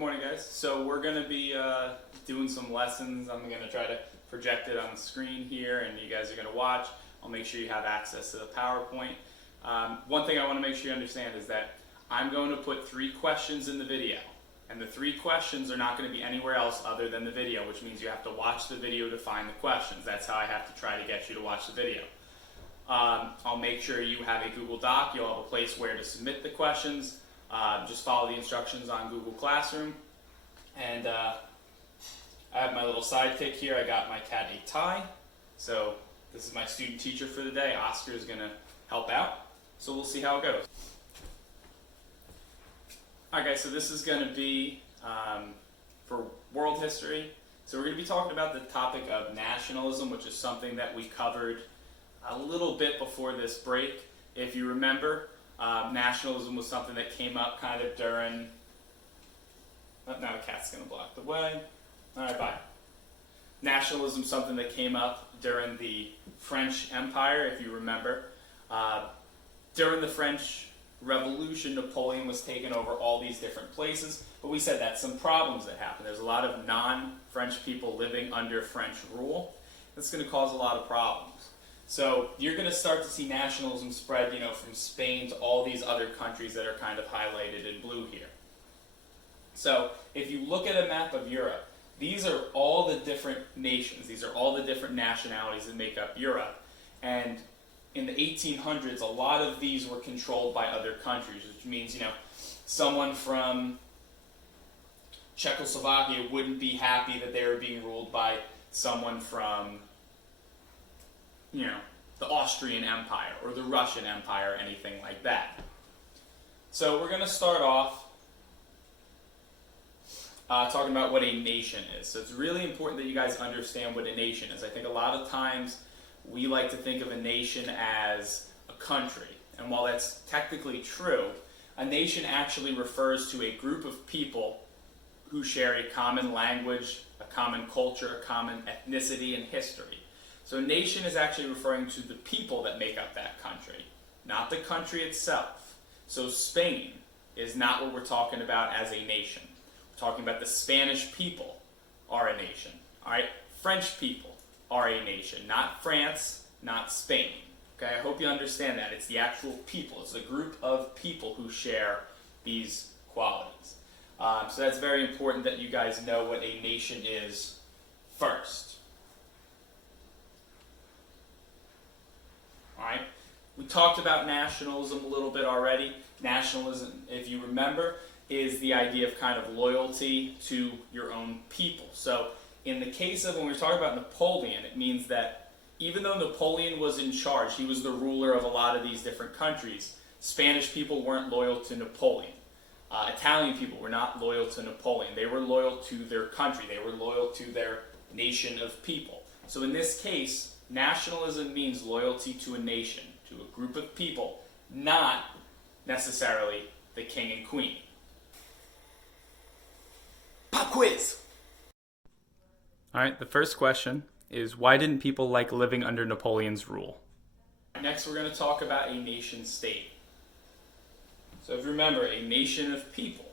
good morning, guys. So we're going to be doing some lessons. I'm going to try to project it on the screen here, and you guys are going to watch. I'll make sure you have access to the PowerPoint. One thing I want to make sure you understand is that I'm going to put 3 questions in the video, and the 3 questions are not going to be anywhere else other than the video, which means you have to watch the video to find the questions. That's how I have to try to get you to watch the video. I'll make sure you have a Google Doc. You'll have a place where to submit the questions. Just follow the instructions on Google Classroom. And I have my little sidekick here. I got my cat a tie. So this is my student teacher for the day. Oscar is going to help out. So we'll see how it goes. Alright guys, so this is going to be for world history. So we're going to be talking about the topic of nationalism, which is something that we covered a little bit before this break. If you remember, nationalism was something that came up kind of during... Oh, now the cat's going to block the way. Alright, bye. Nationalism, something that came up during the French Empire, if you remember. During the French Revolution, Napoleon was taking over all these different places, but we said that some problems that happened. There's a lot of non-French people living under French rule. That's going to cause a lot of problems. So you're going to start to see nationalism spread, from Spain to all these other countries that are kind of highlighted in blue here. So if you look at a map of Europe, these are all the different nations. These are all the different nationalities that make up Europe. And in the 1800s, a lot of these were controlled by other countries, which means, someone from Czechoslovakia wouldn't be happy that they were being ruled by someone from, the Austrian Empire or the Russian Empire or anything like that. So we're going to start off talking about what a nation is. So it's really important that you guys understand what a nation is. I think a lot of times we like to think of a nation as a country. And while that's technically true, a nation actually refers to a group of people who share a common language, a common culture, a common ethnicity, and history. So a nation is actually referring to the people that make up that country, not the country itself. So Spain is not what we're talking about as a nation. We're talking about the Spanish people are a nation. All right? French people are a nation, not France, not Spain. Okay? I hope you understand that. It's the actual people. It's a group of people who share these qualities. So that's very important that you guys know what a nation is first. Alright, we talked about nationalism a little bit already. Nationalism, if you remember, is the idea of kind of loyalty to your own people. So in the case of when we're talking about Napoleon, it means that even though Napoleon was in charge, he was the ruler of a lot of these different countries, Spanish people weren't loyal to Napoleon. Italian people were not loyal to Napoleon. They were loyal to their country. They were loyal to their nation of people. So in this case, nationalism means loyalty to a nation, to a group of people, not necessarily the king and queen. Pop quiz! Alright, the first question is, why didn't people like living under Napoleon's rule? Next, we're going to talk about a nation state. So if you remember, a nation of people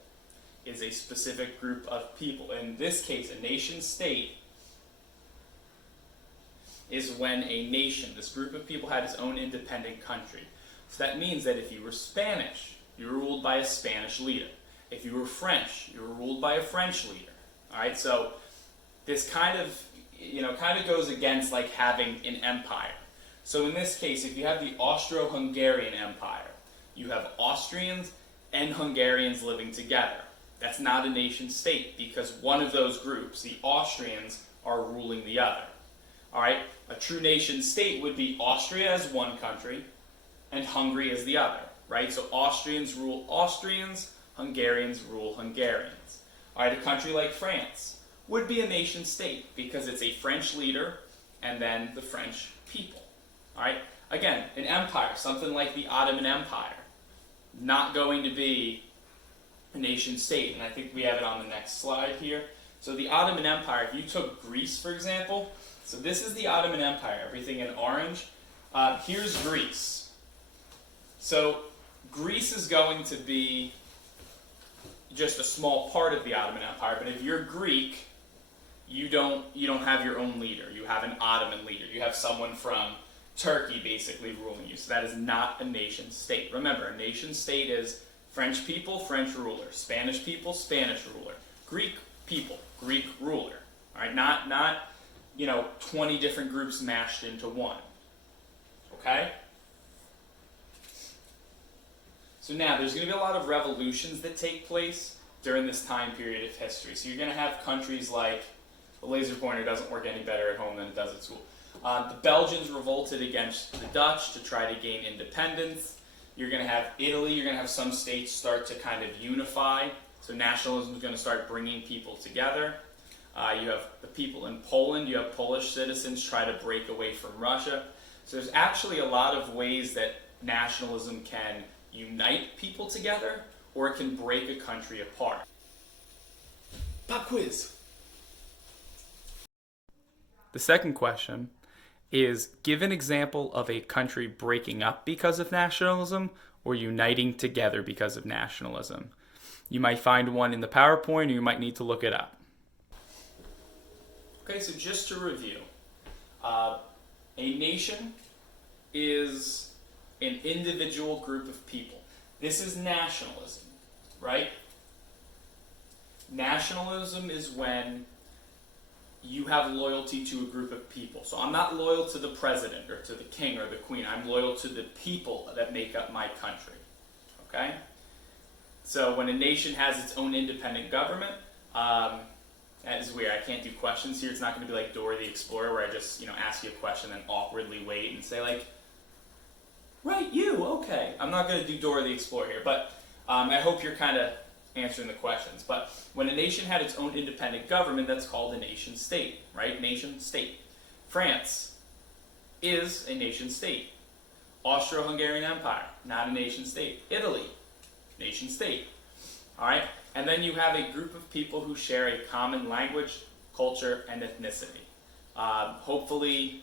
is a specific group of people. In this case, a nation state is when a nation, this group of people, had its own independent country. So that means that if you were Spanish, you were ruled by a Spanish leader. If you were French, you were ruled by a French leader. All right, so this kind of goes against like having an empire. So in this case, if you have the Austro-Hungarian Empire, you have Austrians and Hungarians living together. That's not a nation state because one of those groups, the Austrians, are ruling the other. All right, a true nation state would be Austria as one country and Hungary as the other, right? So Austrians rule Austrians, Hungarians rule Hungarians. All right, a country like France would be a nation state because it's a French leader and then the French people. All right, again, an empire, something like the Ottoman Empire, not going to be a nation state. And I think we have it on the next slide here. So the Ottoman Empire, if you took Greece, for example, so this is the Ottoman Empire, everything in orange. Here's Greece. So Greece is going to be just a small part of the Ottoman Empire, but if you're Greek, you don't have your own leader. You have an Ottoman leader. You have someone from Turkey basically ruling you. So that is not a nation state. Remember, a nation state is French people, French ruler. Spanish people, Spanish ruler. Greek people, Greek ruler. All right, not 20 different groups mashed into one. Okay? So now, there's going to be a lot of revolutions that take place during this time period of history. So you're going to have countries like, the laser pointer doesn't work any better at home than it does at school. The Belgians revolted against the Dutch to try to gain independence. You're going to have Italy, you're going to have some states start to kind of unify. So nationalism is going to start bringing people together. You have the people in Poland, you have Polish citizens try to break away from Russia. So there's actually a lot of ways that nationalism can unite people together, or it can break a country apart. Pop quiz. The second question is, give an example of a country breaking up because of nationalism or uniting together because of nationalism. You might find one in the PowerPoint, or you might need to look it up. Okay, so just to review, a nation is an individual group of people. This is nationalism, right? Nationalism is when you have loyalty to a group of people. So I'm not loyal to the president or to the king or the queen. I'm loyal to the people that make up my country, okay? So when a nation has its own independent government, that is weird. I can't do questions here. It's not going to be like Dora the Explorer where I just, ask you a question and awkwardly wait and say like, right, you, okay. I'm not going to do Dora the Explorer here, but I hope you're kind of answering the questions. But when a nation had its own independent government, that's called a nation state, right? Nation state. France is a nation state. Austro-Hungarian Empire, not a nation state. Italy, nation state. All right? And then you have a group of people who share a common language, culture, and ethnicity. Hopefully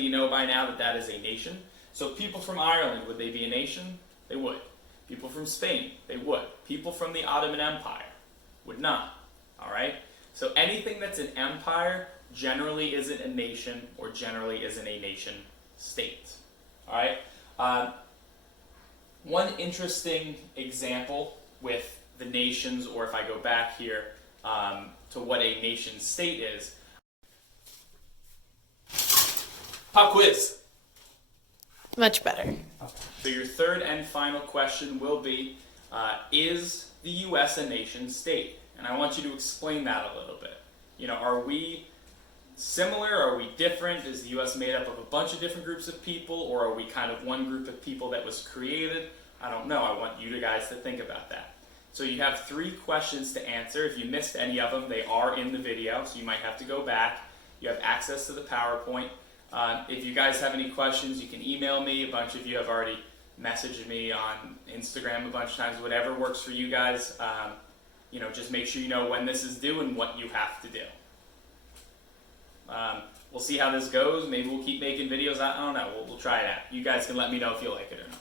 you know by now that that is a nation. So people from Ireland, would they be a nation? They would. People from Spain, they would. People from the Ottoman Empire would not. All right? So anything that's an empire generally isn't a nation, or generally isn't a nation state. All right? One interesting example with the nations, or if I go back here to what a nation state is. Pop quiz. Much better. So your third and final question will be, is the U.S. a nation state? And I want you to explain that a little bit. Are we similar? Are we different? Is the U.S. made up of a bunch of different groups of people, or are we kind of one group of people that was created? I don't know. I want you guys to think about that. So you have 3 questions to answer. If you missed any of them, they are in the video, so you might have to go back. You have access to the PowerPoint. If you guys have any questions, you can email me. A bunch of you have already messaged me on Instagram a bunch of times. Whatever works for you guys. Just make sure you know when this is due and what you have to do. We'll see how this goes. Maybe we'll keep making videos. I don't know. We'll try it out. You guys can let me know if you like it or not.